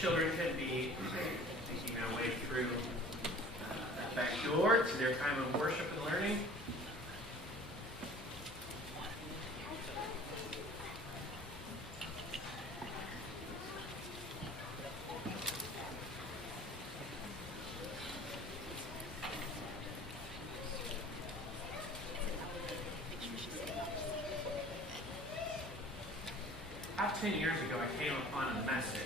children can be making their way through that back door to their time of worship and learning. About 10 years ago, I came upon a message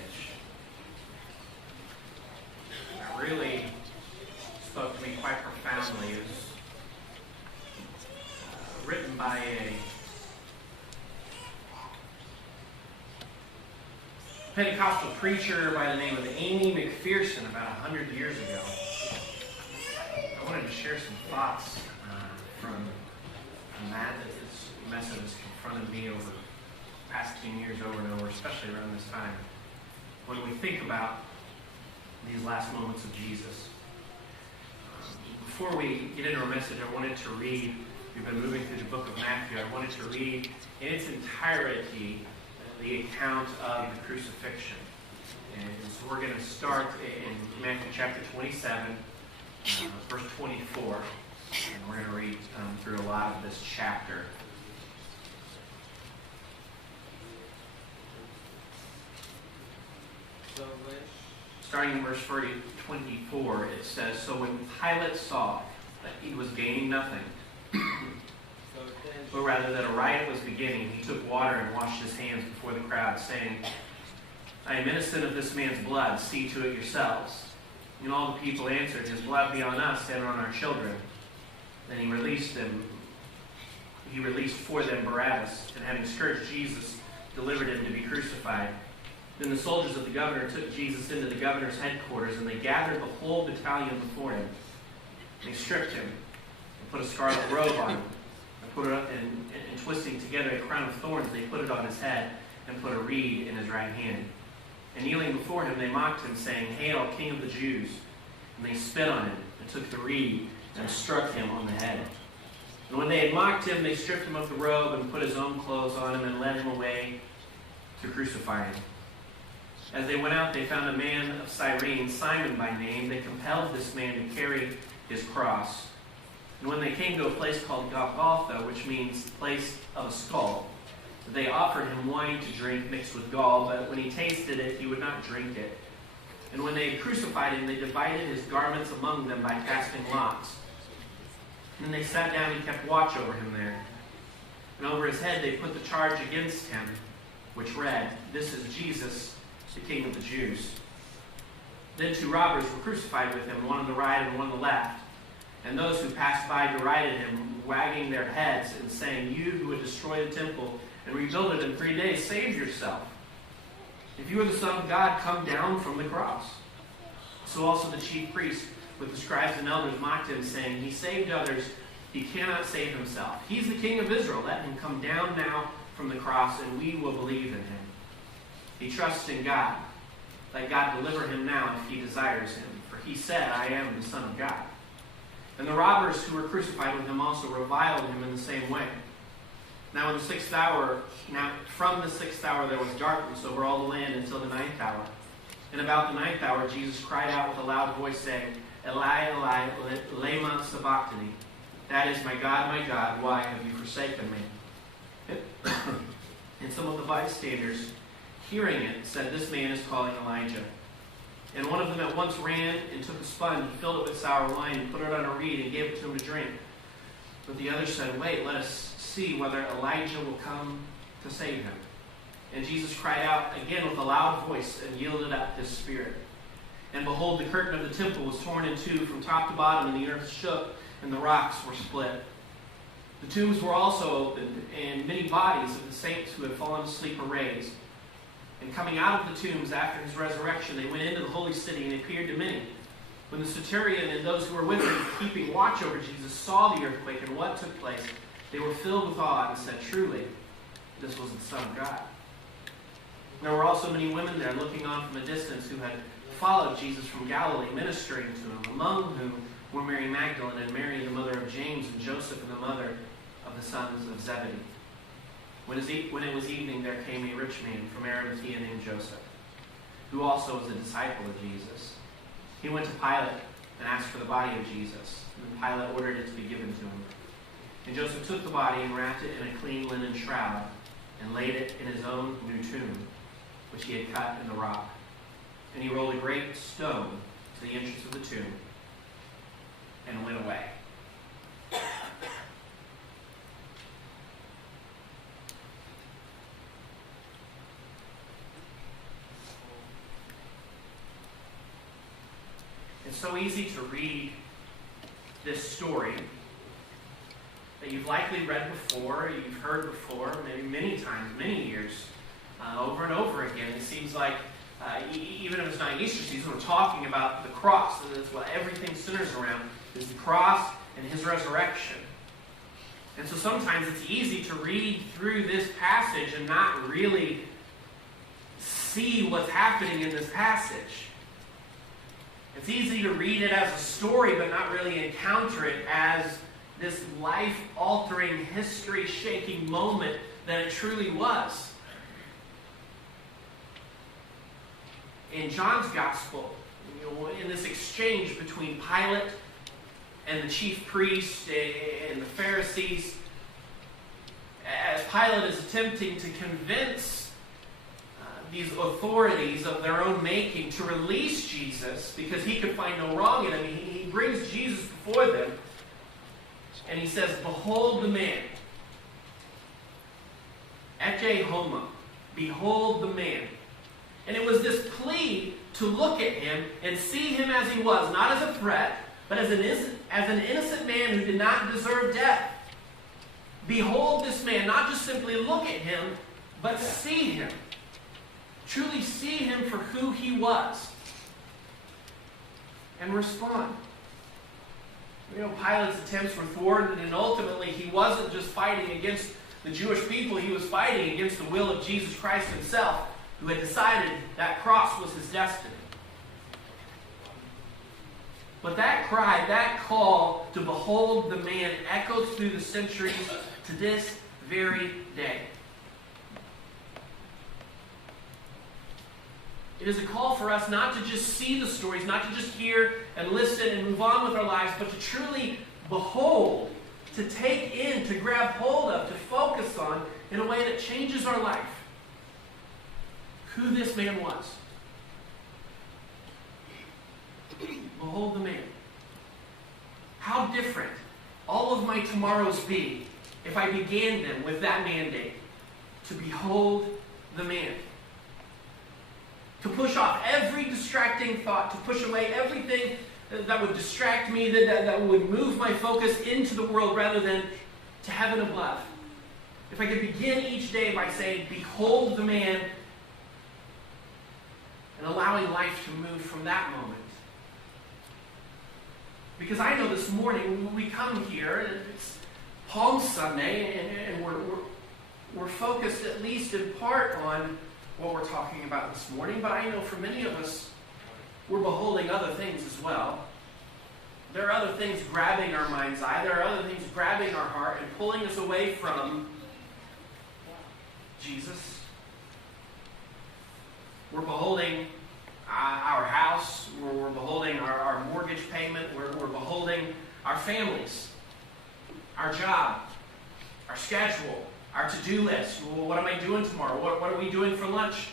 that really spoke to me quite profoundly. It was written by a Pentecostal preacher by the name of Amy McPherson about 100 years ago. I wanted to share some thoughts from that this message has confronted me over the past 10 years over and over, especially around this time, when we think about these last moments of Jesus. Before we get into our message, I wanted to read, we've been moving through the book of Matthew, I wanted to read in its entirety the account of the crucifixion. And so we're going to start in Matthew chapter 27, verse 24, and we're going to read through a lot of this chapter. Starting in verse 24, it says, "So when Pilate saw that he was gaining nothing, but rather that a riot was beginning, he took water and washed his hands before the crowd, saying, 'I am innocent of this man's blood. See to it yourselves.' And all the people answered, 'His blood be on us and on our children.' Then he released for them Barabbas, and having scourged Jesus, delivered him to be crucified. Then the soldiers of the governor took Jesus into the governor's headquarters, and they gathered the whole battalion before him. They stripped him and put a scarlet robe on him, and put it up and twisting together a crown of thorns, they put it on his head, and put a reed in his right hand. And kneeling before him, they mocked him, saying, 'Hail, King of the Jews!' And they spit on him, and took the reed, and struck him on the head. And when they had mocked him, they stripped him of the robe, and put his own clothes on him, and led him away to crucify him. As they went out, they found a man of Cyrene, Simon by name. They compelled this man to carry his cross. And when they came to a place called Golgotha, which means place of a skull, they offered him wine to drink mixed with gall, but when he tasted it, he would not drink it. And when they had crucified him, they divided his garments among them by casting lots. And then they sat down and kept watch over him there. And over his head they put the charge against him, which read, 'This is Jesus, the King of the Jews.' Then 2 robbers were crucified with him, one on the right and one on the left. And those who passed by derided him, wagging their heads and saying, 'You who would destroy the temple and rebuild it in 3 days, save yourself. If you are the Son of God, come down from the cross.' So also the chief priests with the scribes and elders mocked him, saying, 'He saved others, he cannot save himself. He's the King of Israel. Let him come down now from the cross, and we will believe in him. He trusts in God. Let God deliver him now if he desires him. For he said, 'I am the Son of God.' And the robbers who were crucified with him also reviled him in the same way. Now from the 6th hour there was darkness over all the land until the 9th hour. And about the 9th hour Jesus cried out with a loud voice, saying, 'Eli, Eli, lema sabachthani?' That is, my God, why have you forsaken me?" And some of the bystanders, hearing it, said, "This man is calling Elijah." And one of them at once ran and took a sponge, filled it with sour wine, and put it on a reed, and gave it to him to drink. But the others said, "Wait, let us see whether Elijah will come to save him." And Jesus cried out again with a loud voice, and yielded up his spirit. And behold, the curtain of the temple was torn in two from top to bottom, and the earth shook, and the rocks were split. The tombs were also opened, and many bodies of the saints who had fallen asleep were raised. And coming out of the tombs after his resurrection, they went into the holy city and appeared to many. When the centurion and those who were with him, keeping watch over Jesus, saw the earthquake and what took place, they were filled with awe and said, "Truly, this was the Son of God." There were also many women there looking on from a distance who had followed Jesus from Galilee, ministering to him, among whom were Mary Magdalene and Mary, the mother of James, and Joseph, and the mother of the sons of Zebedee. When it was evening, there came a rich man from Arimathea named Joseph, who also was a disciple of Jesus. He went to Pilate and asked for the body of Jesus. And Pilate ordered it to be given to him. And Joseph took the body and wrapped it in a clean linen shroud and laid it in his own new tomb, which he had cut in the rock. And he rolled a great stone to the entrance of the tomb and went away. It's so easy to read this story that you've likely read before, you've heard before, maybe many times, many years, over and over again. It seems like, even if it's not Easter season, we're talking about the cross. And that's what everything centers around, is the cross and his resurrection. And so sometimes it's easy to read through this passage and not really see what's happening in this passage. It's easy to read it as a story, but not really encounter it as this life-altering, history-shaking moment that it truly was. In John's Gospel, in this exchange between Pilate and the chief priests and the Pharisees, as Pilate is attempting to convince these authorities of their own making to release Jesus because he could find no wrong in him, he brings Jesus before them and he says, "Behold the man. Ecce homo. Behold the man." And it was this plea to look at him and see him as he was, not as a threat, but as an innocent man who did not deserve death. Behold this man, not just simply look at him, but see him. Truly see him for who he was. And respond. Pilate's attempts were thwarted, and ultimately he wasn't just fighting against the Jewish people, he was fighting against the will of Jesus Christ himself, who had decided that cross was his destiny. But that cry, that call to behold the man echoes through the centuries to this very day. It is a call for us not to just see the stories, not to just hear and listen and move on with our lives, but to truly behold, to take in, to grab hold of, to focus on in a way that changes our life. Who this man was. Behold the man. How different all of my tomorrows be if I began them with that mandate, to behold the man. To push off every distracting thought, to push away everything that would distract me, that would move my focus into the world rather than to heaven above. If I could begin each day by saying, "Behold the man," and allowing life to move from that moment. Because I know this morning we come here, and it's Palm Sunday, and we're focused at least in part on what we're talking about this morning, but I know for many of us, we're beholding other things as well. There are other things grabbing our mind's eye. There are other things grabbing our heart and pulling us away from Jesus. We're beholding our house. We're beholding our mortgage payment. We're beholding our families, our job, our schedule, our to-do list. Well, what am I doing tomorrow? What are we doing for lunch?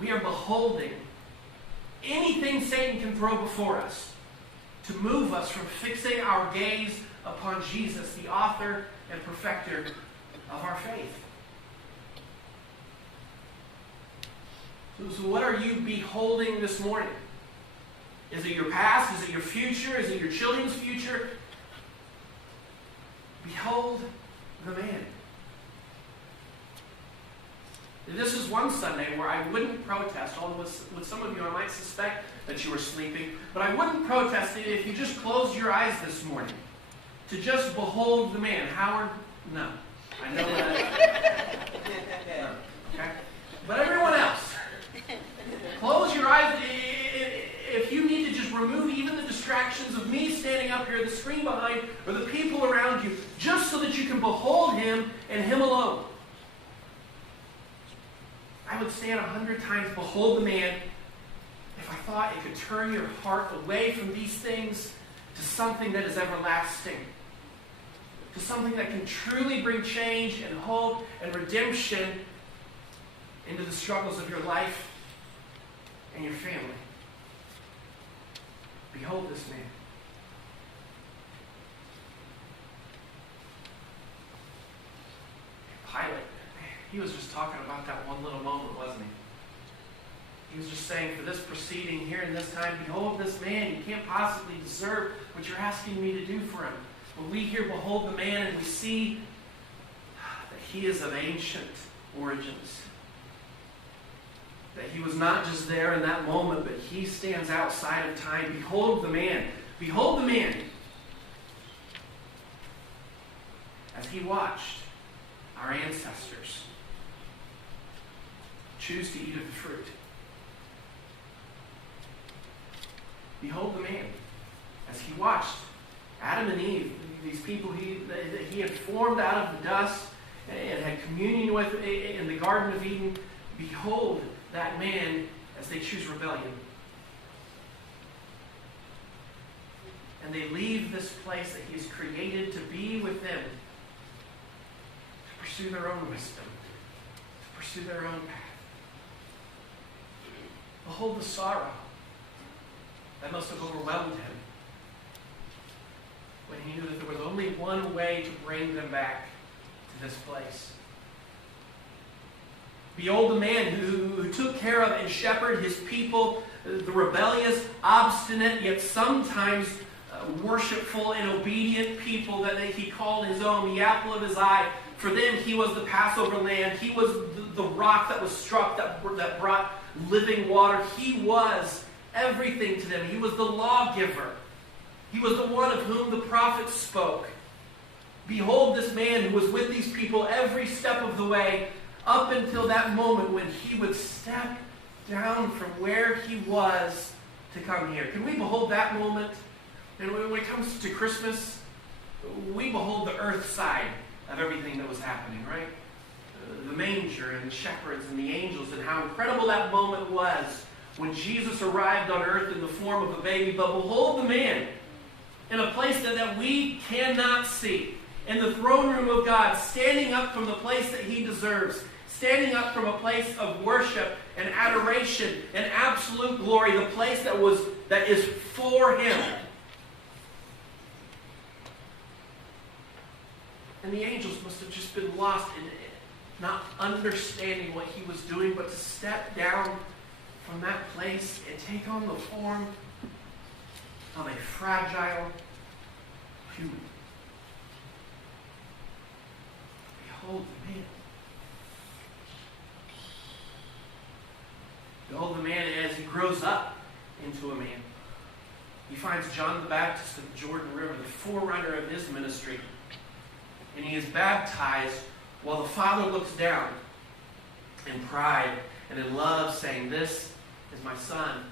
We are beholding anything Satan can throw before us to move us from fixing our gaze upon Jesus, the author and perfecter of our faith. So what are you beholding this morning? Is it your past? Is it your future? Is it your children's future? Behold the man. This is one Sunday where I wouldn't protest, although with some of you I might suspect that you were sleeping, but I wouldn't protest it if you just closed your eyes this morning to just behold the man. Howard, no. I know that. No. Okay? But everyone else, close your eyes. If you need to just remove even the distractions of me standing up here, the screen behind, or the people around you, just so that you can behold him and him alone. I I would stand 100 times, behold the man, if I thought it could turn your heart away from these things to something that is everlasting, to something that can truly bring change and hope and redemption into the struggles of your life and your family. Behold this man. Pilate, he was just talking about that one little moment, wasn't he? He was just saying, for this proceeding here in this time, behold this man. You can't possibly deserve what you're asking me to do for him. When we hear behold the man and we see that he is of ancient origins, that he was not just there in that moment, but he stands outside of time. Behold the man. Behold the man. As he watched our ancestors choose to eat of the fruit. Behold the man. As he watched Adam and Eve, these people that he had formed out of the dust and had communion with in the Garden of Eden, behold that man as they choose rebellion. And they leave this place that he has created to be with them, to pursue their own wisdom, to pursue their own path. Behold the sorrow that must have overwhelmed him when he knew that there was only one way to bring them back to this place. Behold the man who took care of and shepherded his people, the rebellious, obstinate, yet sometimes worshipful and obedient people that he called his own, the apple of his eye. For them, he was the Passover lamb. He was the rock that was struck that brought living water. He was everything to them. He was the lawgiver. He was the one of whom the prophets spoke. Behold this man who was with these people every step of the way, up until that moment when he would step down from where he was to come here. Can we behold that moment? And when it comes to Christmas, we behold the earth side of everything that was happening, right? The manger and the shepherds and the angels, and how incredible that moment was when Jesus arrived on earth in the form of a baby. But behold the man in a place that we cannot see, in the throne room of God, standing up from the place that he deserves, standing up from a place of worship and adoration and absolute glory, the place that is for him. And the angels must have just been lost in not understanding what he was doing, but to step down from that place and take on the form of a fragile human. Behold the man. Behold the man as he grows up into a man. He finds John the Baptist at the Jordan River, the forerunner of his ministry. And he is baptized while the Father looks down in pride and in love, saying, "This is my Son,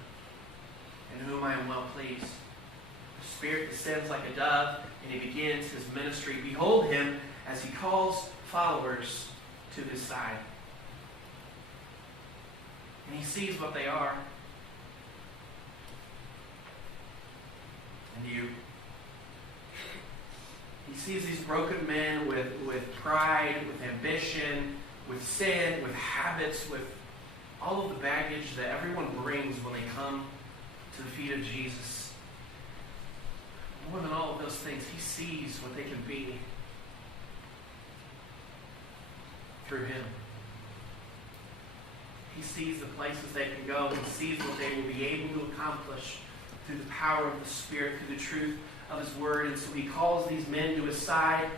in whom I am well pleased." The Spirit descends like a dove, and he begins his ministry. Behold him as he calls followers to his side. And he sees what they are. And you. He sees these broken men with pride, with ambition, with sin, with habits, with all of the baggage that everyone brings when they come to the feet of Jesus. More than all of those things, he sees what they can be through him. He sees the places they can go. He sees what they will be able to accomplish through the power of the Spirit, through the truth of his word. And so he calls these men to his side,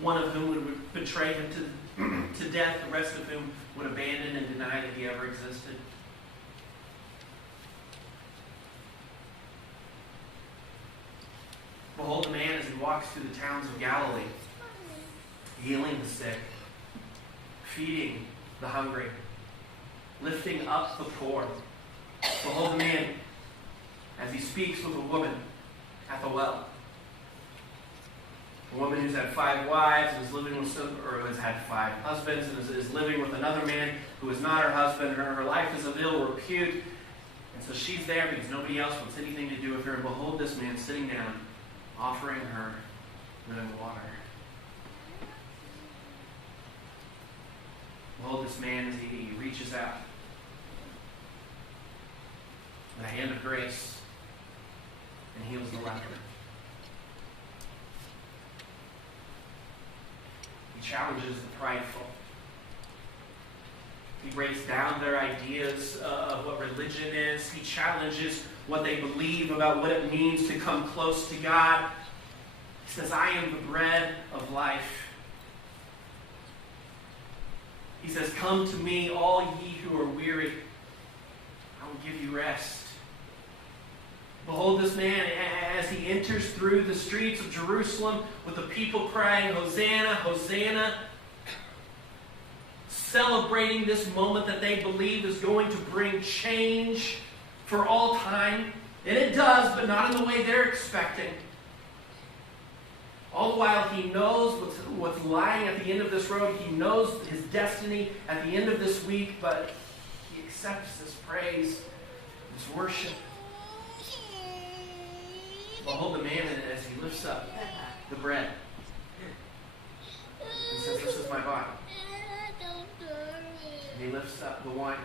one of whom would betray him to death, the rest of whom would abandon and deny that he ever existed. Behold the man as he walks through the towns of Galilee, healing the sick, feeding the hungry, lifting up the poor. Behold the man as he speaks with a woman at the well. A woman who's had 5 wives and is living with or has had 5 husbands and is living with another man who is not her husband. Her life is of ill repute. And so she's there because nobody else wants anything to do with her. And behold, this man sitting down, offering her living water. Behold, this man as he reaches out with a hand of grace and heals the leper. He challenges the prideful. He breaks down their ideas of what religion is. He challenges what they believe about what it means to come close to God. He says, I am the bread of life. He says, come to me, all ye who are weary. I will give you rest. Behold this man as he enters through the streets of Jerusalem with the people crying, Hosanna, Hosanna, celebrating this moment that they believe is going to bring change for all time. And it does, but not in the way they're expecting. All the while he knows what's lying at the end of this road. He knows his destiny at the end of this week, but he accepts this praise, this worship. Behold the man as he lifts up the bread and says, this is my body. And he lifts up the wine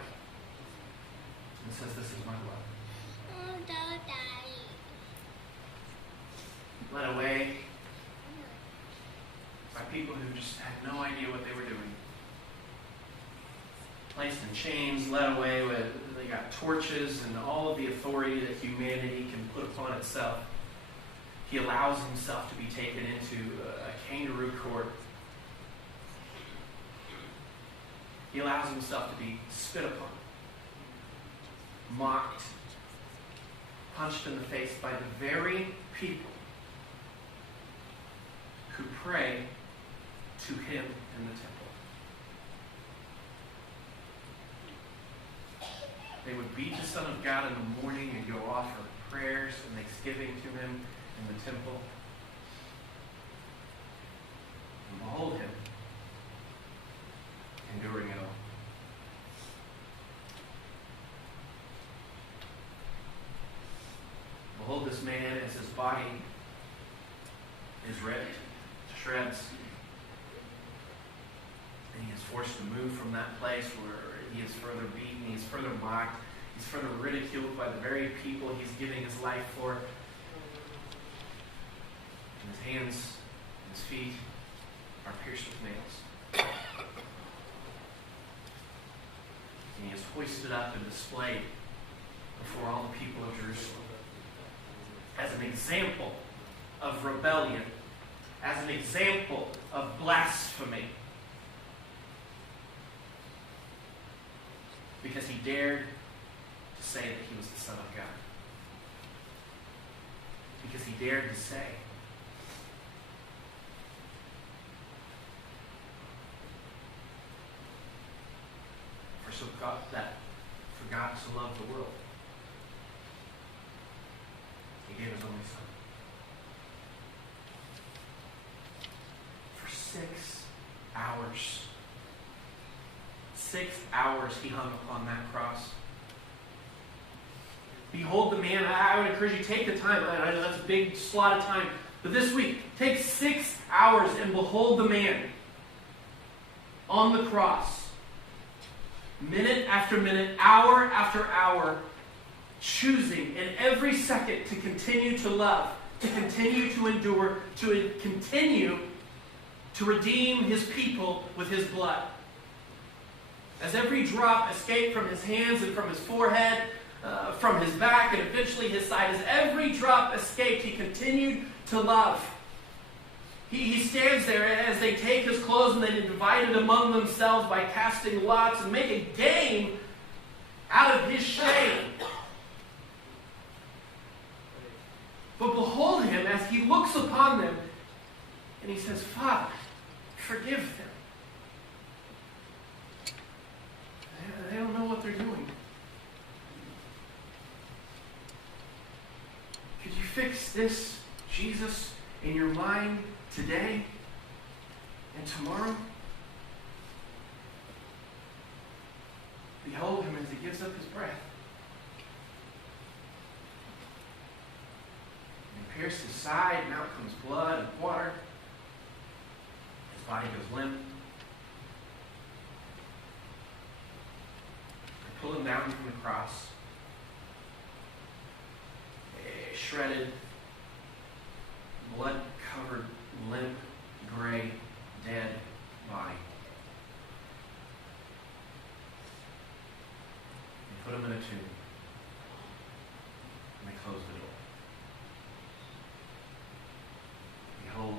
and says, this is my blood. Led away by people who just had no idea what they were doing. Placed in chains, led away with, they got torches and all of the authority that humanity can put upon itself. He allows himself to be taken into a kangaroo court. He allows himself to be spit upon, mocked, punched in the face by the very people who pray to him in the temple. They would beat the Son of God in the morning and go offer prayers and thanksgiving to him in the temple. And behold him, enduring it all. Behold this man as his body is ripped to shreds. And he is forced to move from that place where he is further beaten, he is further mocked, he's further ridiculed by the very people he's giving his life for. And his hands and his feet are pierced with nails. And he is hoisted up and displayed before all the people of Jerusalem as an example of rebellion, as an example of blasphemy. Because he dared to say that he was the Son of God. Because he dared to say for God so loved the world, he gave his only Son. For 6 hours. 6 hours he hung upon that cross. Behold the man. I would encourage you, take the time. I know that's a big slot of time. But this week, take 6 hours and behold the man on the cross. Minute after minute, hour after hour, choosing in every second to continue to love, to continue to endure, to continue to redeem his people with his blood. As every drop escaped from his hands and from his forehead, from his back, and eventually his side, as every drop escaped, he continued to love. He stands there as they take his clothes and they divide it among themselves by casting lots and make a game out of his shame. But behold him as he looks upon them and he says, Father, forgive them. They don't know what they're doing. Could you fix this, Jesus, in your mind today and tomorrow. Behold him as he gives up his breath. And he pierced his side, and out comes blood and water. His body goes limp. They pull him down from the cross. A shredded, blood-covered, limp, gray, dead body. They put him in a tomb. And they closed the door. Behold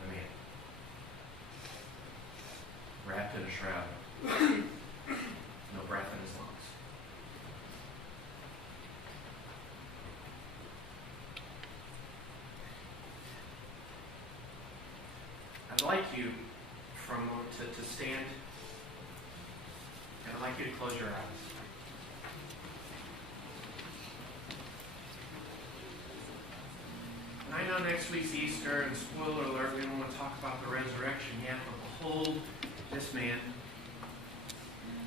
the man, wrapped in a shroud, no breath in his lungs. I'd like you for a moment to stand, and I'd like you to close your eyes. And I know next week's Easter, and spoiler alert, we don't want to talk about the resurrection yet, but behold this man.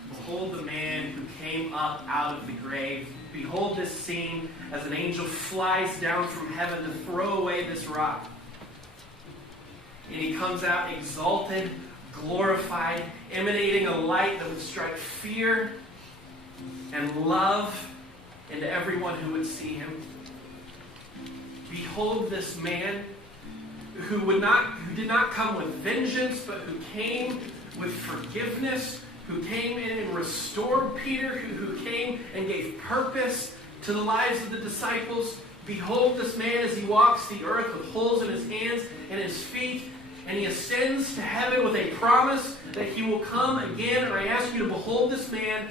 Behold the man who came up out of the grave. Behold this scene as an angel flies down from heaven to throw away this rock. And he comes out exalted, glorified, emanating a light that would strike fear and love into everyone who would see him. Behold this man who did not come with vengeance, but who came with forgiveness, who came in and restored Peter, who came and gave purpose to the lives of the disciples. Behold this man as he walks the earth with holes in his hands and his feet, and he ascends to heaven with a promise that he will come again. And I ask you to behold this man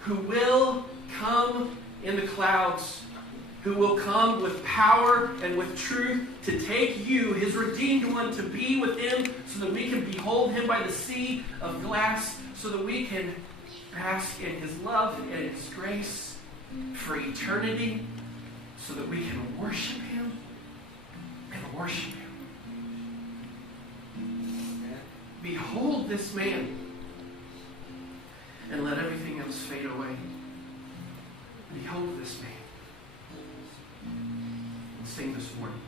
who will come in the clouds, who will come with power and with truth to take you, his redeemed one, to be with him so that we can behold him by the sea of glass, so that we can bask in his love and his grace for eternity, so that we can worship him and worship him. Behold this man, and let everything else fade away. Behold this man. And sing this morning.